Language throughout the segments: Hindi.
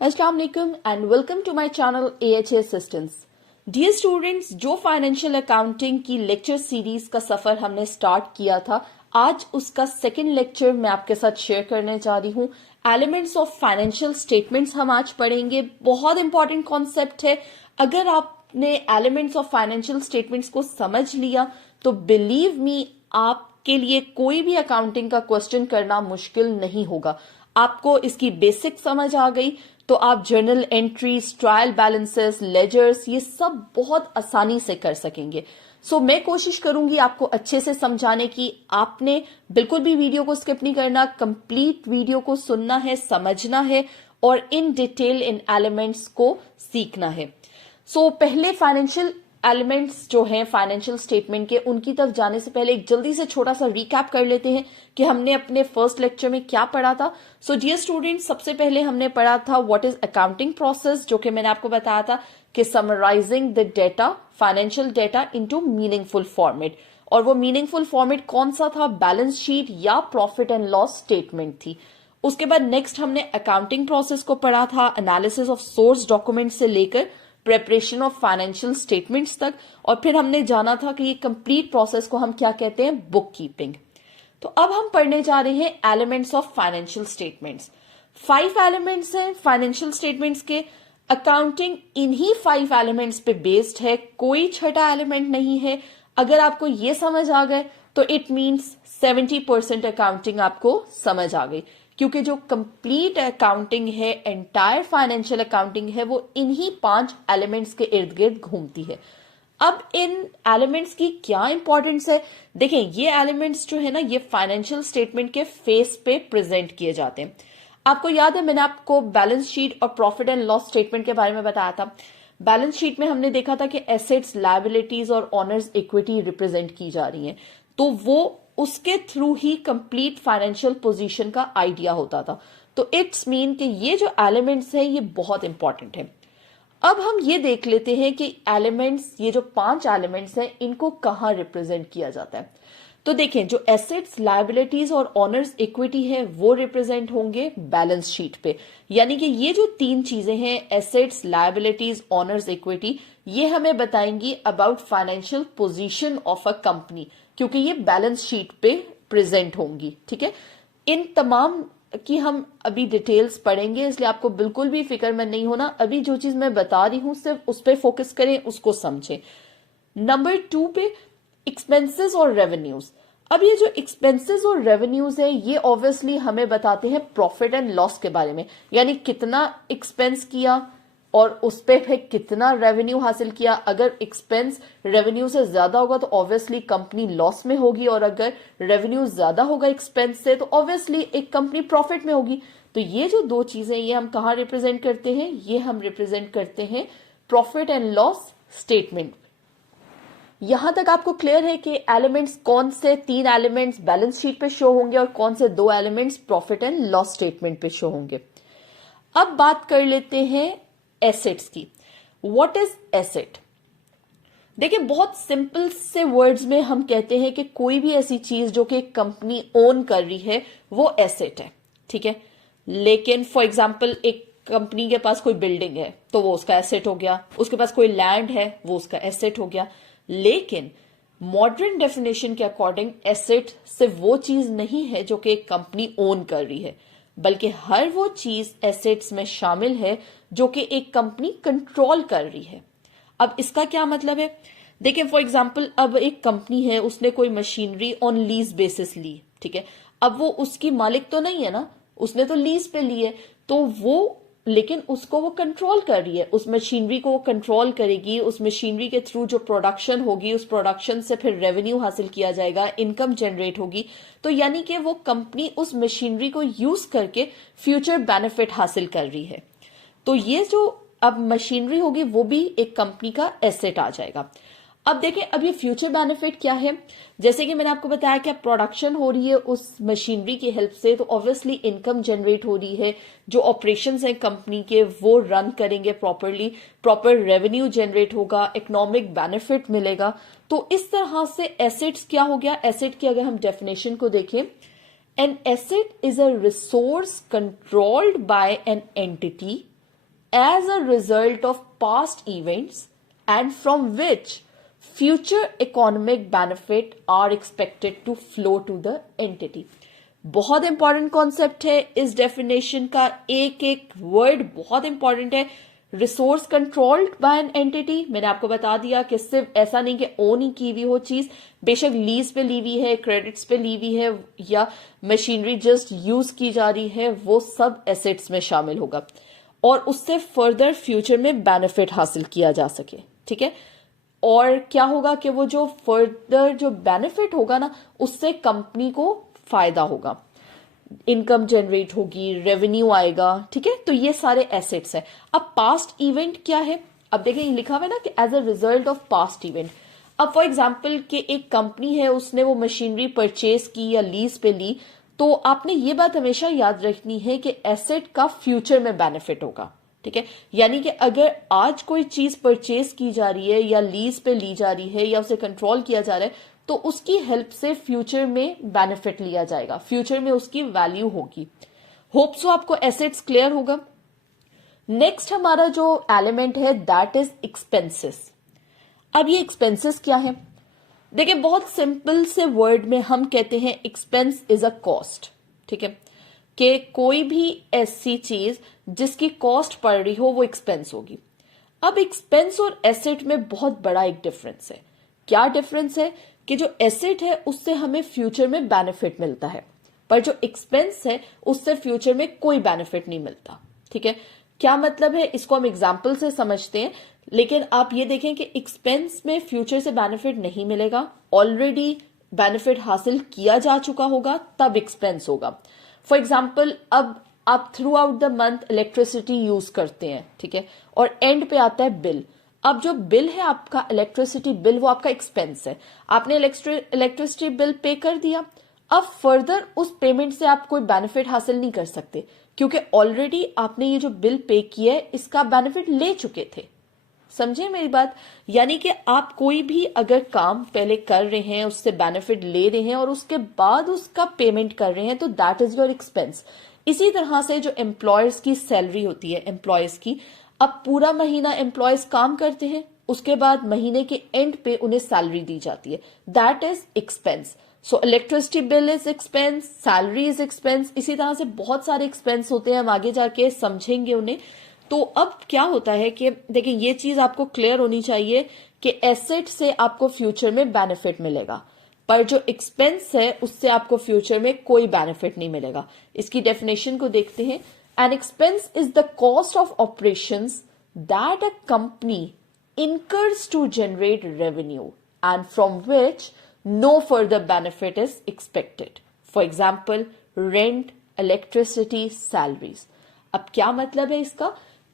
अस्सलाम वालेकुम and welcome to my channel AHA assistants. Dear students, जो फाइनेंशियल अकाउंटिंग की लेक्चर सीरीज का सफर हमने स्टार्ट किया था, आज उसका सेकंड लेक्चर मैं आपके साथ शेयर करने जा रही हूँ। एलिमेंट्स ऑफ फाइनेंशियल स्टेटमेंट्स हम आज पढ़ेंगे। बहुत इंपॉर्टेंट कॉन्सेप्ट है। अगर आपने एलिमेंट्स ऑफ फाइनेंशियल स्टेटमेंट्स को समझ लिया तो बिलीव मी, आपके लिए कोई भी अकाउंटिंग का क्वेश्चन करना मुश्किल नहीं होगा। आपको इसकी बेसिक समझ आ गई तो आप journal entries, trial balances, ledgers, ये सब बहुत आसानी से कर सकेंगे। मैं कोशिश करूंगी आपको अच्छे से समझाने की। आपने बिल्कुल भी वीडियो को स्किप नहीं करना, कंप्लीट वीडियो को सुनना है, समझना है और इन डिटेल इन एलिमेंट्स को सीखना है। पहले फाइनेंशियल एलिमेंट्स जो हैं फाइनेंशियल स्टेटमेंट के, उनकी तरफ जाने से पहले एक जल्दी से छोटा सा रिकैप कर लेते हैं कि हमने अपने फर्स्ट लेक्चर में क्या पढ़ा था। डियर स्टूडेंट्स, सबसे पहले हमने पढ़ा था व्हाट इज अकाउंटिंग प्रोसेस, जो कि मैंने आपको बताया था कि summarizing the data, financial data into meaningful format. और वो मीनिंगफुल फॉर्मेट कौन सा था? बैलेंस शीट या प्रॉफिट एंड लॉस स्टेटमेंट थी। उसके बाद नेक्स्ट हमने अकाउंटिंग प्रोसेस को पढ़ा था, एनालिसिस ऑफ सोर्स डॉक्यूमेंट से लेकर प्रेपरेशन ऑफ फाइनेंशियल स्टेटमेंट्स तक। और फिर हमने जाना था कि ये कंप्लीट प्रोसेस को हम क्या कहते हैं? Book keeping. तो अब हम पढ़ने जा रहे हैं elements of financial statements. 5 elements हैं फाइनेंशियल स्टेटमेंट्स के। अकाउंटिंग इन्हीं 5 एलिमेंट्स पे बेस्ड है, कोई छठा एलिमेंट नहीं है। अगर आपको ये समझ आ गए तो इट मीन्स 70% अकाउंटिंग आपको समझ आ गई, क्योंकि जो कंप्लीट अकाउंटिंग है, एंटायर फाइनेंशियल अकाउंटिंग है, वो इन्हीं 5 एलिमेंट्स के इर्द गिर्द घूमती है। अब इन एलिमेंट्स की क्या इंपॉर्टेंस है? देखें, ये एलिमेंट्स जो है ना, ये फाइनेंशियल स्टेटमेंट के फेस पे प्रेजेंट किए जाते हैं। आपको याद है मैंने आपको बैलेंस शीट और प्रॉफिट एंड लॉस स्टेटमेंट के बारे में बताया था। बैलेंस शीट में हमने देखा था कि एसेट्स, लायबिलिटीज और ऑनर्स इक्विटी रिप्रेजेंट की जा रही हैं, तो वो उसके थ्रू ही कंप्लीट फाइनेंशियल पोजीशन का आइडिया होता था। तो इट्स मीन कि ये जो एलिमेंट्स है ये बहुत इंपॉर्टेंट है। अब हम ये देख लेते हैं कि एलिमेंट्स, ये जो 5 एलिमेंट्स हैं, इनको कहाँ रिप्रेजेंट किया जाता है। तो देखें, जो एसेट्स, लायबिलिटीज और ऑनर्स इक्विटी है वो रिप्रेजेंट होंगे बैलेंस शीट पे। यानी कि ये जो 3 चीजें हैं, एसेट्स, लायबिलिटीज, ऑनर्स इक्विटी, ये हमें बताएंगी about financial position of a company, क्योंकि ये बैलेंस शीट पे प्रेजेंट होंगी। ठीक है, इन तमाम की हम अभी डिटेल्स पढ़ेंगे, इसलिए आपको बिल्कुल भी फिक्रमंद नहीं होना। अभी जो चीज मैं बता रही हूं सिर्फ उस पर फोकस करें, उसको समझें। नंबर 2 पे एक्सपेंसेस और रेवेन्यूज। अब ये जो एक्सपेंसेस और रेवेन्यूज है, ये ऑब्वियसली हमें बताते हैं प्रॉफिट एंड लॉस के बारे में, यानी कितना एक्सपेंस किया और उस पे फिर कितना रेवेन्यू हासिल किया। अगर एक्सपेंस रेवेन्यू से ज्यादा होगा तो ऑब्वियसली कंपनी लॉस में होगी, और अगर रेवेन्यू ज्यादा होगा एक्सपेंस से तो ऑब्वियसली एक कंपनी प्रॉफिट में होगी। तो ये जो 2 चीजें, ये हम कहाँ रिप्रेजेंट करते हैं? ये हम रिप्रेजेंट करते हैं प्रॉफिट एंड लॉस स्टेटमेंट। यहां तक आपको क्लियर है कि एलिमेंट्स कौन से 3 एलिमेंट्स बैलेंस शीट पे शो होंगे और कौन से 2 elements profit and loss statement पे शो होंगे। अब बात कर लेते हैं एसेट्स की। What is asset? देखिए, बहुत सिंपल से वर्ड्स में हम कहते हैं कि कोई भी ऐसी चीज जो कि कंपनी ओन कर रही है वो एसेट है। ठीक है, लेकिन फॉर एग्जांपल एक कंपनी के पास कोई बिल्डिंग है तो वो उसका एसेट हो गया, उसके पास कोई लैंड है वो उसका एसेट हो गया। लेकिन मॉडर्न डेफिनेशन के अकॉर्डिंग एसेट सिर्फ वो चीज नहीं है जो कि एक कंपनी ओन कर रही है, बल्कि हर वो चीज एसेट्स में शामिल है जो कि एक कंपनी कंट्रोल कर रही है। अब इसका क्या मतलब है? देखिए, फॉर एग्जांपल अब एक कंपनी है, उसने कोई मशीनरी ऑन लीज बेसिस ली। ठीक है, अब वो उसकी मालिक तो नहीं है ना, उसने तो लीज पे ली है, तो वो, लेकिन उसको वो कंट्रोल कर रही है, उस मशीनरी को वो कंट्रोल करेगी। उस मशीनरी के थ्रू जो प्रोडक्शन होगी, उस प्रोडक्शन से फिर रेवेन्यू हासिल किया जाएगा, इनकम जनरेट होगी। तो यानी कि वो कंपनी उस मशीनरी को यूज करके फ्यूचर बेनिफिट हासिल कर रही है। तो ये जो अब मशीनरी होगी वो भी एक कंपनी का एसेट आ जाएगा। अब देखें, अब ये फ्यूचर बेनिफिट क्या है? जैसे कि मैंने आपको बताया कि प्रोडक्शन हो रही है उस मशीनरी की हेल्प से, तो ऑब्वियसली इनकम जनरेट हो रही है, जो ऑपरेशंस हैं कंपनी के वो रन करेंगे प्रॉपरली, प्रॉपर रेवेन्यू जनरेट होगा, इकोनॉमिक बेनिफिट मिलेगा। तो इस तरह से एसेट्स क्या हो गया? एसेट की अगर हम डेफिनेशन को देखें, an asset is a resource controlled by an entity as a result of past events and from which future economic benefit are expected to flow to the entity. बहुत इंपॉर्टेंट कॉन्सेप्ट है इस डेफिनेशन का, एक एक वर्ड बहुत इंपॉर्टेंट है। Resource controlled by an entity, मैंने आपको बता दिया कि सिर्फ ऐसा नहीं कि ओन ही की हुई हो चीज, बेशक लीज पे ली हुई है, क्रेडिट्स पे ली हुई है या मशीनरी जस्ट यूज की जा रही है, वो सब एसेट्स में शामिल होगा और उससे फर्दर फ्यूचर में बेनिफिट हासिल किया जा सके। ठीक है, और क्या होगा कि वो जो फर्दर जो बेनिफिट होगा ना, उससे कंपनी को फायदा होगा, इनकम जनरेट होगी, रेवेन्यू आएगा। ठीक है, तो ये सारे एसेट्स हैं। अब पास्ट इवेंट क्या है, अब देखें लिखा हुआ है ना कि as a result of past event. अब फॉर एग्जांपल कि एक कंपनी है, उसने वो मशीनरी परचेज की या लीज पे ली, तो आपने ये बात हमेशा याद रखनी है कि एसेट का फ्यूचर में बेनिफिट होगा। ठीक है, यानी कि अगर आज कोई चीज परचेज की जा रही है या लीज पे ली जा रही है या उसे कंट्रोल किया जा रहा है, तो उसकी हेल्प से फ्यूचर में बेनिफिट लिया जाएगा, फ्यूचर में उसकी वैल्यू होगी। होप सो आपको एसेट्स क्लियर होगा। नेक्स्ट हमारा जो एलिमेंट है दैट इज एक्सपेंसेस। अब ये एक्सपेंसेस क्या है, देखिए बहुत सिंपल से वर्ड में हम कहते हैं एक्सपेंस इज अ कॉस्ट। ठीक है, कि कोई भी ऐसी चीज जिसकी कॉस्ट पड़ रही हो वो एक्सपेंस होगी। अब एक्सपेंस और एसेट में बहुत बड़ा एक डिफरेंस है। क्या डिफरेंस है कि जो एसेट है उससे हमें फ्यूचर में बेनिफिट मिलता है, पर जो एक्सपेंस है उससे फ्यूचर में कोई बेनिफिट नहीं मिलता। ठीक है, क्या मतलब है इसको हम एग्जाम्पल से समझते हैं, लेकिन आप ये देखें कि एक्सपेंस में फ्यूचर से बेनिफिट नहीं मिलेगा, ऑलरेडी बेनिफिट हासिल किया जा चुका होगा तब एक्सपेंस होगा। फॉर एग्जाम्पल अब आप through out the month electricity use करते हैं, ठीक है, और एंड पे आता है बिल। अब जो बिल है आपका इलेक्ट्रिसिटी बिल, वो आपका एक्सपेंस है, आपने इलेक्ट्रिसिटी बिल पे कर दिया। अब फर्दर उस पेमेंट से आप कोई बेनिफिट हासिल नहीं कर सकते, क्योंकि ऑलरेडी आपने ये जो बिल पे किया है इसका बेनिफिट ले चुके थे। समझे मेरी बात, यानी कि आप कोई भी अगर काम पहले कर रहे हैं, उससे बेनिफिट ले रहे हैं और उसके बाद उसका पेमेंट कर रहे हैं, तो दैट इज योर एक्सपेंस। इसी तरह से जो एम्प्लॉयर्स की सैलरी होती है एम्प्लॉयज की, अब पूरा महीना एम्प्लॉयज काम करते हैं, उसके बाद महीने के एंड पे उन्हें सैलरी दी जाती है, that is expense. So electricity bill is expense, salary is expense, इसी तरह से बहुत सारे एक्सपेंस होते हैं, हम आगे जाके समझेंगे उन्हें। तो अब क्या होता है कि देखिए ये चीज आपको क्लियर होनी चाहिए कि एसेट से आपको फ्यूचर में बेनिफिट मिलेगा, पर जो एक्सपेंस है उससे आपको फ्यूचर में कोई बेनिफिट नहीं मिलेगा। इसकी डेफिनेशन को देखते हैं। An expense is the cost of operations that a company incurs to generate revenue and from which no further benefit is expected. For example, rent, electricity, salaries. अब क्या मतलब है इसका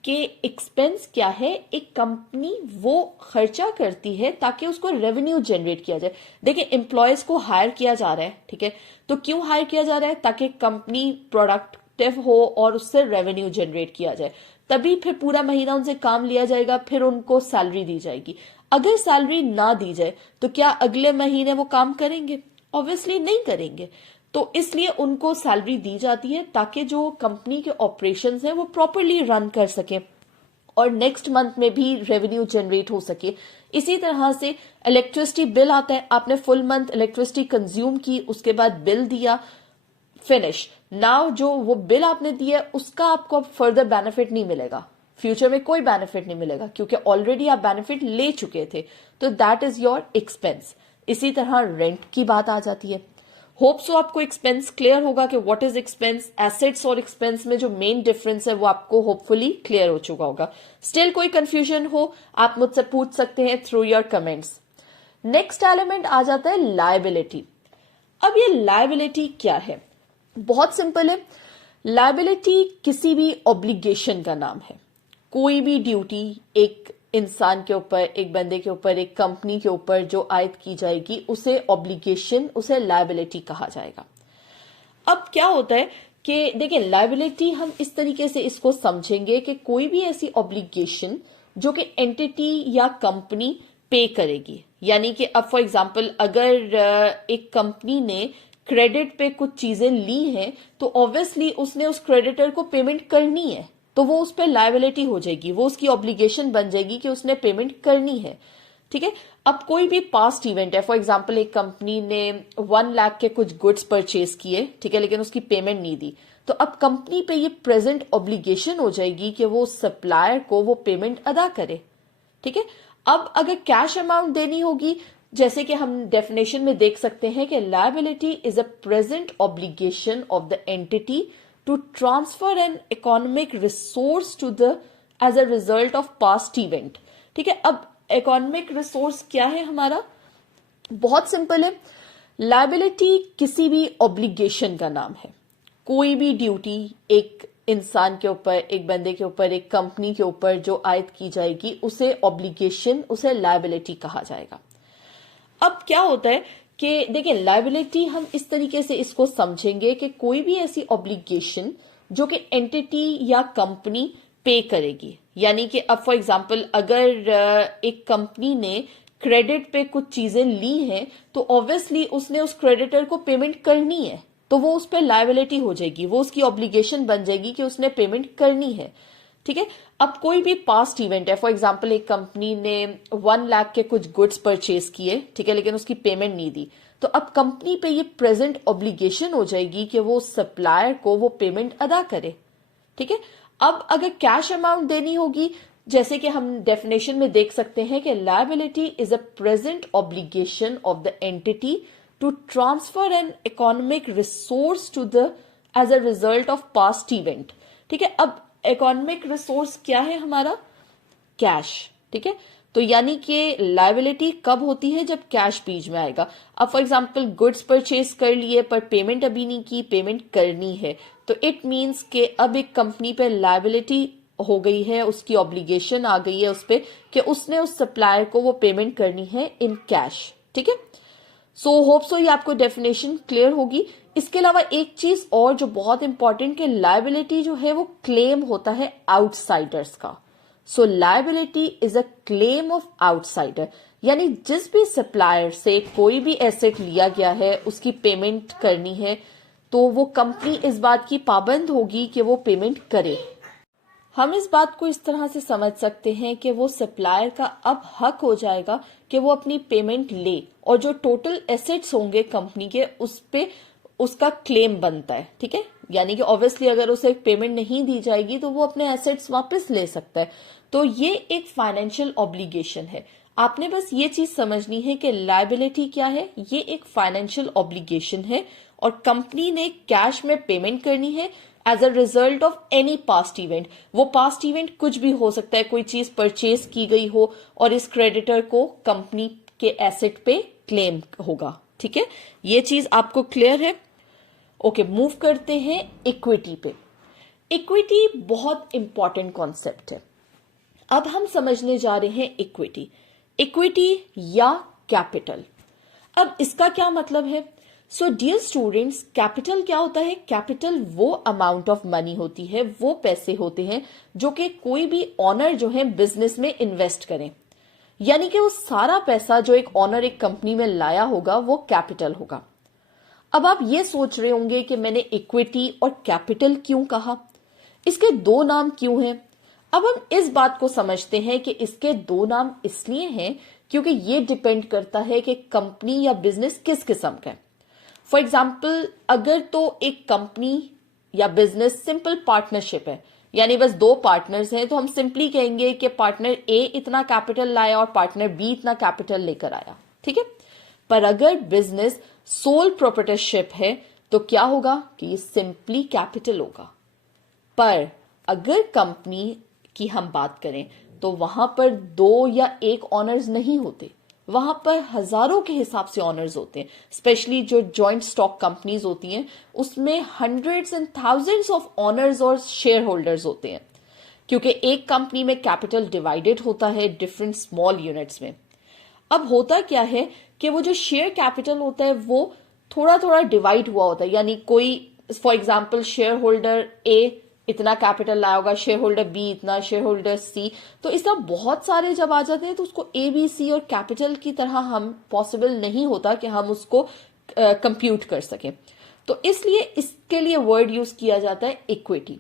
कि एक्सपेंस क्या है, एक कंपनी वो खर्चा करती है ताकि उसको रेवेन्यू जनरेट किया जाए। देखिए एम्प्लॉयज को हायर किया जा रहा है, ठीक है, तो क्यों हायर किया जा रहा है, ताकि कंपनी प्रोडक्टिव हो और उससे रेवेन्यू जनरेट किया जाए, तभी फिर पूरा महीना उनसे काम लिया जाएगा, फिर उनको सैलरी दी जाएगी। अगर सैलरी ना दी जाए तो क्या अगले महीने वो काम करेंगे? ऑब्वियसली नहीं करेंगे। तो इसलिए उनको सैलरी दी जाती है ताकि जो कंपनी के ऑपरेशंस हैं वो प्रॉपरली रन कर सके और नेक्स्ट मंथ में भी रेवेन्यू जनरेट हो सके। इसी तरह से इलेक्ट्रिसिटी बिल आता है, आपने फुल मंथ इलेक्ट्रिसिटी कंज्यूम की, उसके बाद बिल दिया, फिनिश। नाउ जो वो बिल आपने दिया उसका आपको फर्दर बेनिफिट नहीं मिलेगा, फ्यूचर में कोई बेनिफिट नहीं मिलेगा, क्योंकि ऑलरेडी आप बेनिफिट ले चुके थे, तो दैट इज योर एक्सपेंस। इसी तरह रेंट की बात आ जाती है। होप सो आपको एक्सपेंस क्लियर होगा कि व्हाट इज एक्सपेंस। एसेट्स और एक्सपेंस में जो मेन डिफरेंस है वो आपको होपफुली क्लियर हो चुका होगा। स्टिल कोई कंफ्यूजन हो आप मुझसे पूछ सकते हैं through your comments. Next element आ जाता है लायबिलिटी। अब ये लायबिलिटी क्या है, बहुत सिंपल है। लायबिलिटी किसी भी ऑब्लिगेशन का नाम है। कोई भी ड्यूटी एक इंसान के ऊपर, एक बंदे के ऊपर, एक कंपनी के ऊपर जो आयद की जाएगी उसे ऑब्लिगेशन, उसे लायबिलिटी कहा जाएगा। अब क्या होता है कि देखिए लायबिलिटी हम इस तरीके से इसको समझेंगे कि कोई भी ऐसी ऑब्लिगेशन जो कि एंटिटी या कंपनी पे करेगी। यानी कि अब फॉर एग्जांपल अगर एक कंपनी ने क्रेडिट पे कुछ चीजें ली हैं तो ऑब्वियसली उसने उस क्रेडिटर को पेमेंट करनी है, तो वो उस पर लायबिलिटी हो जाएगी, वो उसकी ऑब्लिगेशन बन जाएगी कि उसने पेमेंट करनी है। ठीक है। अब कोई भी पास्ट इवेंट है, फॉर एग्जाम्पल एक कंपनी ने 1 लाख के कुछ गुड्स परचेज किए, ठीक है, लेकिन उसकी पेमेंट नहीं दी, तो अब कंपनी पे ये प्रेजेंट ऑब्लिगेशन हो जाएगी कि वो सप्लायर को वो पेमेंट अदा करे। ठीक है। अब अगर कैश अमाउंट देनी होगी, जैसे कि हम डेफिनेशन में देख सकते हैं कि liability is a present obligation of the entity to transfer an economic resource to the as a result of past event. ठीक है। अब इकोनॉमिक रिसोर्स क्या है हमारा? बहुत सिंपल है। लायबिलिटी किसी भी ऑब्लिगेशन का नाम है। कोई भी ड्यूटी एक इंसान के ऊपर, एक बंदे के ऊपर, एक कंपनी के ऊपर जो आयद की जाएगी उसे ऑब्लिगेशन, उसे लायबिलिटी कहा जाएगा। अब क्या होता है कि देखिए, लायबिलिटी हम इस तरीके से इसको समझेंगे कि कोई भी ऐसी ऑब्लिगेशन जो कि एंटिटी या कंपनी पे करेगी। यानी कि अब फॉर एग्जांपल अगर एक कंपनी ने क्रेडिट पे कुछ चीजें ली हैं, तो ऑब्वियसली उसने उस क्रेडिटर को पेमेंट करनी है, तो वो उस पर लायबिलिटी हो जाएगी, वो उसकी ऑब्लिगेशन बन जाएगी कि उसने पेमेंट करनी है। ठीक है। अब कोई भी पास्ट इवेंट है, फॉर एग्जांपल एक कंपनी ने 1 लाख के कुछ गुड्स परचेज किए, ठीक है, लेकिन उसकी पेमेंट नहीं दी, तो अब कंपनी पे ये प्रेजेंट ऑब्लिगेशन हो जाएगी कि वो सप्लायर को वो पेमेंट अदा करे। ठीक है। अब अगर कैश अमाउंट देनी होगी, जैसे कि हम डेफिनेशन में देख सकते हैं कि liability is a present obligation of the entity to transfer an economic resource to the as a result of past event. ठीक है। अब इकोनॉमिक रिसोर्स क्या है हमारा? कैश। ठीक है। तो यानी कि लायबिलिटी कब होती है? जब कैश बीच में आएगा। अब फॉर एग्जांपल गुड्स परचेज कर लिए पर पेमेंट अभी नहीं की, पेमेंट करनी है, तो इट मींस कि अब एक कंपनी पे लायबिलिटी हो गई है, उसकी ऑब्लिगेशन आ गई है उस पे कि उसने उस सप्लायर को वो पेमेंट करनी है इन कैश। ठीक है। सो होप सो ये आपको डेफिनेशन क्लियर होगी। इसके अलावा एक चीज और जो बहुत इंपॉर्टेंट, कि लायबिलिटी जो है वो क्लेम होता है आउटसाइडर्स का। So liability is a claim of outsider, यानी जिस भी सप्लायर से कोई भी एसेट लिया गया है, उसकी पेमेंट करनी है, तो वो कंपनी इस बात की पाबंद होगी कि वो पेमेंट करे। हम इस बात को इस तरह से समझ सकते हैं कि वो सप्लायर का अब हक हो जाएगा कि वो अपनी पेमेंट ले, और जो टोटल एसेट्स होंगे कंपनी के उस पे उसका क्लेम बनता है। ठीक है। यानी कि ऑब्वियसली अगर उसे पेमेंट नहीं दी जाएगी तो वो अपने एसेट्स वापस ले सकता है। तो ये एक फाइनेंशियल ऑब्लिगेशन है। आपने बस ये चीज समझनी है कि लायबिलिटी क्या है। ये एक फाइनेंशियल ऑब्लिगेशन है और कंपनी ने कैश में पेमेंट करनी है as a result of any past event. वो पास्ट इवेंट कुछ भी हो सकता है, कोई चीज परचेज की गई हो और इस क्रेडिटर को कंपनी के एसेट पे क्लेम होगा। ठीक है। ये चीज आपको क्लियर है? ओके, मूव करते हैं इक्विटी पे। इक्विटी बहुत इंपॉर्टेंट कॉन्सेप्ट है। अब हम समझने जा रहे हैं इक्विटी। इक्विटी या कैपिटल, अब इसका क्या मतलब है? सो डियर स्टूडेंट्स, कैपिटल क्या होता है? कैपिटल वो अमाउंट ऑफ मनी होती है, वो पैसे होते हैं जो कि कोई भी ऑनर जो है बिजनेस में इन्वेस्ट करें। यानी कि वो सारा पैसा जो एक ऑनर एक कंपनी में लाया होगा वो कैपिटल होगा। अब आप ये सोच रहे होंगे कि मैंने इक्विटी और कैपिटल क्यों कहा, इसके दो नाम क्यों हैं? अब हम इस बात को समझते हैं कि इसके दो नाम इसलिए हैं क्योंकि ये डिपेंड करता है कि कंपनी या बिजनेस किस किस्म का है। फॉर एग्जाम्पल अगर तो एक कंपनी या बिजनेस सिंपल पार्टनरशिप है, यानी बस दो पार्टनर्स हैं, तो हम सिंपली कहेंगे कि पार्टनर ए इतना कैपिटल लाया और पार्टनर बी इतना कैपिटल लेकर आया। ठीक है। पर अगर बिजनेस सोल प्रोप्राइटरशिप है तो क्या होगा कि ये सिंपली कैपिटल होगा। पर अगर कंपनी की हम बात करें तो वहां पर दो या एक ऑनर्स नहीं होते, वहां पर हजारों के हिसाब से ऑनर्स होते हैं। स्पेशली जो जॉइंट स्टॉक कंपनीज होती हैं उसमें hundreds and thousands of honours और शेयर होल्डर्स होते हैं, क्योंकि एक कंपनी में कैपिटल डिवाइडेड होता है डिफरेंट स्मॉल यूनिट्स में। अब होता क्या है कि वो जो शेयर कैपिटल होता है वो थोड़ा थोड़ा डिवाइड हुआ होता है, यानी कोई फॉर एग्जाम्पल शेयर होल्डर ए इतना कैपिटल लाया होगा, शेयर होल्डर बी इतना, शेयर होल्डर सी, तो इस तरह बहुत सारे जब आ जाते हैं तो उसको ए बी सी और कैपिटल की तरह हम पॉसिबल नहीं होता कि हम उसको कंप्यूट कर सकें। तो इसलिए इसके लिए वर्ड यूज किया जाता है इक्विटी।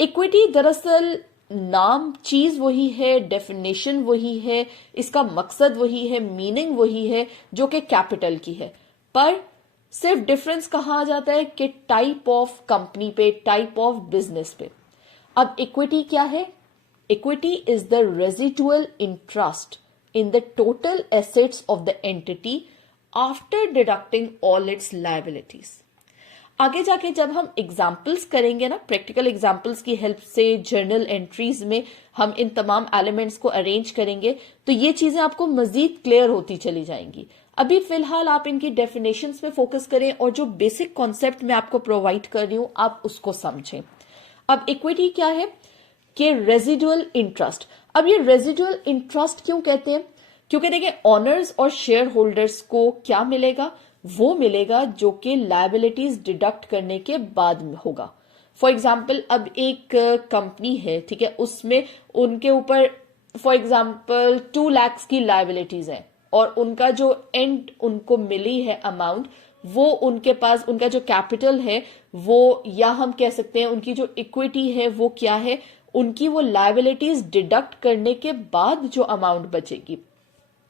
इक्विटी दरअसल नाम चीज वही है, डेफिनेशन वही है, इसका मकसद वही है, मीनिंग वही है जो कि कैपिटल की है, पर सिर्फ डिफरेंस कहाँ आ जाता है कि टाइप ऑफ कंपनी पे, टाइप ऑफ बिजनेस पे। अब इक्विटी क्या है? Equity is the residual interest in the total assets of the entity after deducting all its liabilities. आगे जाके जब हम एग्जाम्पल्स करेंगे ना, प्रैक्टिकल एग्जाम्पल्स की हेल्प से जर्नल एंट्रीज में हम इन तमाम एलिमेंट्स को अरेंज करेंगे तो ये चीजें आपको मजीद क्लियर होती चली जाएंगी। अभी फिलहाल आप इनकी डेफिनेशंस पे फोकस करें और जो बेसिक कॉन्सेप्ट मैं आपको प्रोवाइड कर रही हूं आप उसको समझें। अब इक्विटी क्या है कि रेजिडुअल इंटरेस्ट। अब ये रेजिडुअल इंटरेस्ट क्यों कहते हैं? क्योंकि देखिए ऑनर्स और शेयर होल्डर्स को क्या मिलेगा? वो मिलेगा जो कि लायबिलिटीज डिडक्ट करने के बाद में होगा। फॉर एग्जाम्पल अब एक कंपनी है, ठीक है, उसमें उनके ऊपर फॉर एग्जाम्पल 2 लाख की लायबिलिटीज है और उनका जो एंड उनको मिली है अमाउंट, वो उनके पास उनका जो कैपिटल है वो, या हम कह सकते हैं उनकी जो इक्विटी है वो क्या है, उनकी वो लायबिलिटीज डिडक्ट करने के बाद जो अमाउंट बचेगी।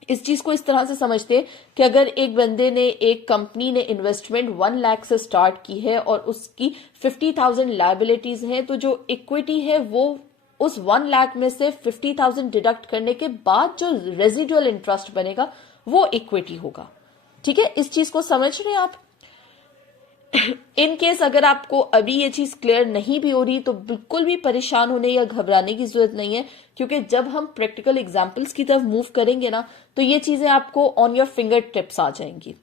इस चीज को इस तरह से समझते हैं कि अगर एक बंदे ने, एक कंपनी ने इन्वेस्टमेंट 1 लाख से स्टार्ट की है और उसकी 50,000 लायबिलिटीज है, तो जो इक्विटी है वो उस 1 लाख में से 50,000 डिडक्ट करने के बाद जो रेजिडुअल इंटरेस्ट बनेगा वो इक्विटी होगा। ठीक है, इस चीज को समझ रहे हैं आप? इन केस अगर आपको अभी ये चीज क्लियर नहीं भी हो रही तो बिल्कुल भी परेशान होने या घबराने की जरूरत नहीं है, क्योंकि जब हम प्रैक्टिकल एग्जांपल्स की तरफ मूव करेंगे ना तो ये चीजें आपको ऑन योर फिंगर टिप्स आ जाएंगी।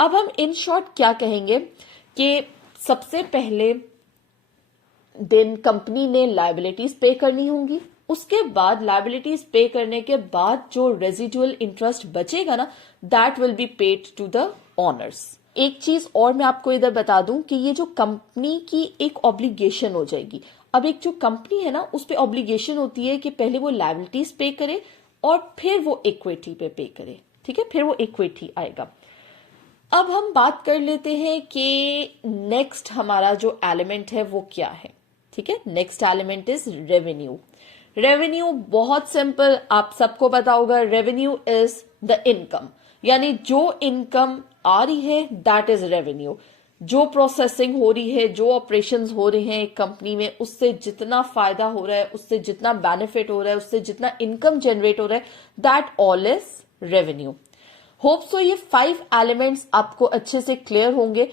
अब हम इन शॉर्ट क्या कहेंगे कि सबसे पहले दिन कंपनी ने लायबिलिटीज पे करनी होंगी, उसके बाद लायबिलिटीज पे करने के बाद जो रेजिडुअल इंटरेस्ट बचेगा ना, that will be paid to the owners. एक चीज और मैं आपको इधर बता दूं कि ये जो कंपनी की एक ऑब्लिगेशन हो जाएगी। अब एक जो कंपनी है ना उस पे ऑब्लिगेशन होती है कि पहले वो लायबिलिटीज पे करे और फिर वो इक्विटी पे करे, ठीक है, फिर वो इक्विटी आएगा। अब हम बात कर लेते हैं कि नेक्स्ट हमारा जो एलिमेंट है वो क्या है। ठीक है, next element is revenue. Revenue बहुत सिंपल, आप सबको पता होगा, रेवेन्यू इज द इनकम, यानी जो इनकम आ रही है दैट इज रेवेन्यू। जो प्रोसेसिंग हो रही है, जो ऑपरेशंस हो रहे हैं कंपनी में, उससे जितना फायदा हो रहा है, उससे जितना बेनिफिट हो रहा है, उससे जितना इनकम जनरेट हो रहा है, that all is revenue. Hope so ये 5 एलिमेंट्स आपको अच्छे से क्लियर होंगे,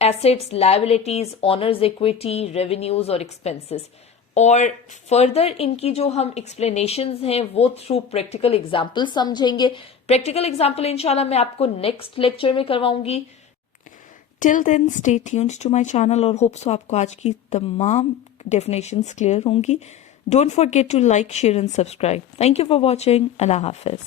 assets, liabilities, owners equity, revenues और एक्सपेंसेस। और फर्दर इनकी जो हम एक्सप्लेनेशंस हैं वो थ्रू प्रैक्टिकल एग्जाम्पल समझेंगे। प्रैक्टिकल एग्जाम्पल इंशाल्लाह मैं आपको नेक्स्ट लेक्चर में करवाऊंगी। Till then stay tuned to my channel और होप सो आपको आज की तमाम डेफिनेशंस क्लियर होंगी। Don't forget to like, share and subscribe. Thank you for watching. Allah Hafiz.